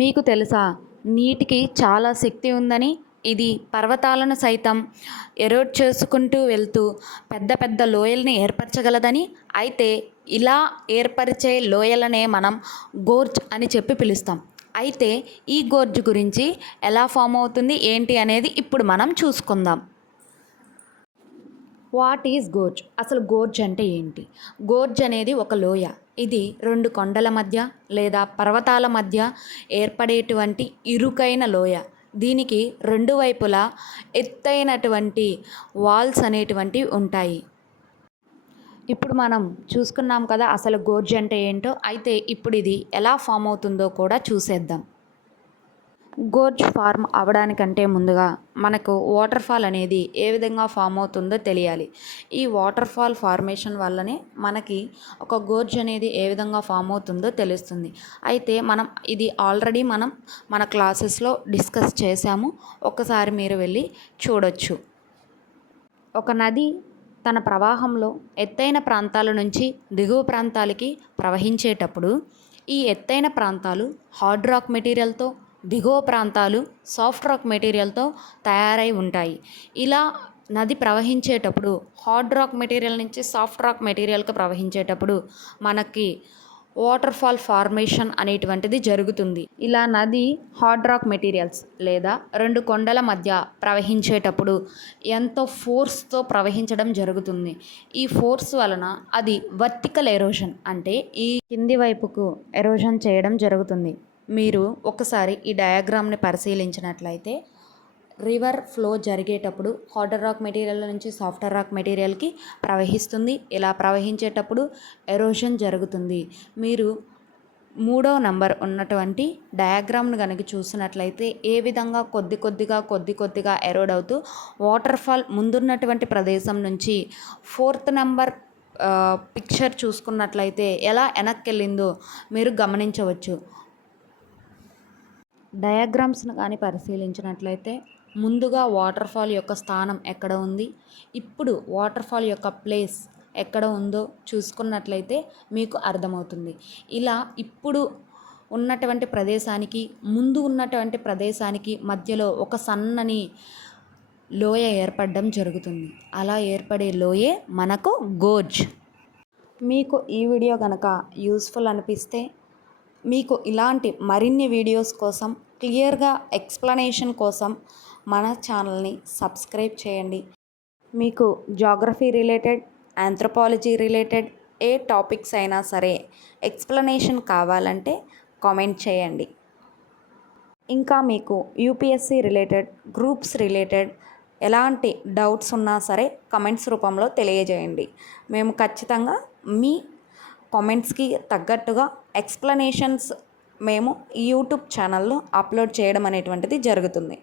మీకు తెలుసా? నీటికి చాలా శక్తి ఉందని. ఇది పర్వతాలను సైతం ఎరోడ్ చేసుకుంటూ వెళ్తూ పెద్ద పెద్ద లోయల్ని ఏర్పరచగలదని. అయితే ఇలా ఏర్పరిచే లోయలనే మనం గోర్జ్ అని చెప్పి పిలుస్తాం. అయితే ఈ గోర్జ్ గురించి ఎలా ఫామ్ అవుతుంది ఏంటి అనేది ఇప్పుడు మనం చూసుకుందాం. What is gorge? అసలు గోర్జ్ అంటే ఏంటి? గోర్జ్ అనేది ఒక లోయ. ఇది రెండు కొండల మధ్య లేదా పర్వతాల మధ్య ఏర్పడేటువంటి ఇరుకైన లోయ. దీనికి రెండు వైపులా ఎత్తైనటువంటి వాల్స్ అనేటువంటివి ఉంటాయి. ఇప్పుడు మనం చూసుకున్నాం కదా అసలు గోర్జ్ అంటే ఏంటో. అయితే ఇప్పుడు ఇది ఎలా ఫామ్ అవుతుందో కూడా చూసేద్దాం. గోర్జ్ ఫార్మ్ అవ్వడానికంటే ముందుగా మనకు వాటర్ ఫాల్ అనేది ఏ విధంగా ఫామ్ అవుతుందో తెలియాలి. ఈ వాటర్ ఫాల్ ఫార్మేషన్ వల్లనే మనకి ఒక గోర్జ్ అనేది ఏ విధంగా ఫామ్ అవుతుందో తెలుస్తుంది. అయితే ఇది ఆల్రెడీ మనం మన క్లాసెస్లో డిస్కస్ చేశాము. ఒక్కసారి మీరు వెళ్ళి చూడొచ్చు. ఒక నది తన ప్రవాహంలో ఎత్తైన ప్రాంతాల నుంచి దిగువ ప్రాంతాలకి ప్రవహించేటప్పుడు ఈ ఎత్తైన ప్రాంతాలు హార్డ్ రాక్ మెటీరియల్తో, దిగువ ప్రాంతాలు సాఫ్ట్ రాక్ మెటీరియల్తో తయారై ఉంటాయి. ఇలా నది ప్రవహించేటప్పుడు హార్డ్ రాక్ మెటీరియల్ నుంచి సాఫ్ట్ రాక్ మెటీరియల్కి ప్రవహించేటప్పుడు మనకి వాటర్ ఫాల్ ఫార్మేషన్ అనేటువంటిది జరుగుతుంది. ఇలా నది హార్డ్ రాక్ మెటీరియల్స్ లేదా రెండు కొండల మధ్య ప్రవహించేటప్పుడు ఎంతో ఫోర్స్తో ప్రవహించడం జరుగుతుంది. ఈ ఫోర్స్ వలన అది వర్టికల్ ఎరోషన్ అంటే ఈ కింది వైపుకు ఎరోషన్ చేయడం జరుగుతుంది. మీరు ఒకసారి ఈ డయాగ్రామ్ని పరిశీలించినట్లయితే రివర్ ఫ్లో జరిగేటప్పుడు హార్డర్ రాక్ మెటీరియల్ నుంచి సాఫ్టర్ రాక్ మెటీరియల్కి ప్రవహిస్తుంది. ఇలా ప్రవహించేటప్పుడు ఎరోషన్ జరుగుతుంది. మీరు 3వ నంబర్ ఉన్నటువంటి డయాగ్రామ్ను కనుక చూసినట్లయితే ఏ విధంగా కొద్ది కొద్దిగా ఎరోడ్ అవుతూ వాటర్ ఫాల్ ముందున్నటువంటి ప్రదేశం నుంచి 4th నంబర్ పిక్చర్ చూసుకున్నట్లయితే ఎలా వెనక్కి వెళ్ళిందో మీరు గమనించవచ్చు. డయాగ్రామ్స్ను కానీ పరిశీలించినట్లయితే ముందుగా వాటర్ ఫాల్ యొక్క స్థానం ఎక్కడ ఉంది, ఇప్పుడు వాటర్ ఫాల్ యొక్క ప్లేస్ ఎక్కడ ఉందో చూసుకున్నట్లయితే మీకు అర్థమవుతుంది. ఇలా ఇప్పుడు ఉన్నటువంటి ప్రదేశానికి ముందు ఉన్నటువంటి ప్రదేశానికి మధ్యలో ఒక సన్నని లోయ ఏర్పడడం జరుగుతుంది. అలా ఏర్పడే లోయే మనకు గోర్జ్. మీకు ఈ వీడియో కనుక యూస్ఫుల్ అనిపిస్తే మీకు ఇలాంటి మరిన్ని వీడియోస్ కోసం క్లియర్గా ఎక్స్ప్లెనేషన్ కోసం మన ఛానల్ని సబ్స్క్రైబ్ చేయండి. మీకు జాగ్రఫీ రిలేటెడ్, ఆంథ్రోపాలజీ రిలేటెడ్ ఏ టాపిక్స్ అయినా సరే ఎక్స్ప్లెనేషన్ కావాలంటే కామెంట్ చేయండి. ఇంకా మీకు యూపీఎస్సీ రిలేటెడ్, గ్రూప్స్ రిలేటెడ్ ఎలాంటి డౌట్స్ ఉన్నా సరే కమెంట్స్ రూపంలో తెలియజేయండి. మేము ఖచ్చితంగా మీ కామెంట్స్కి తగ్గట్టుగా ఎక్స్ప్లెనేషన్స్ మేము ఈ యూట్యూబ్ ఛానల్లో అప్లోడ్ చేయడం అనేటువంటిది జరుగుతుంది.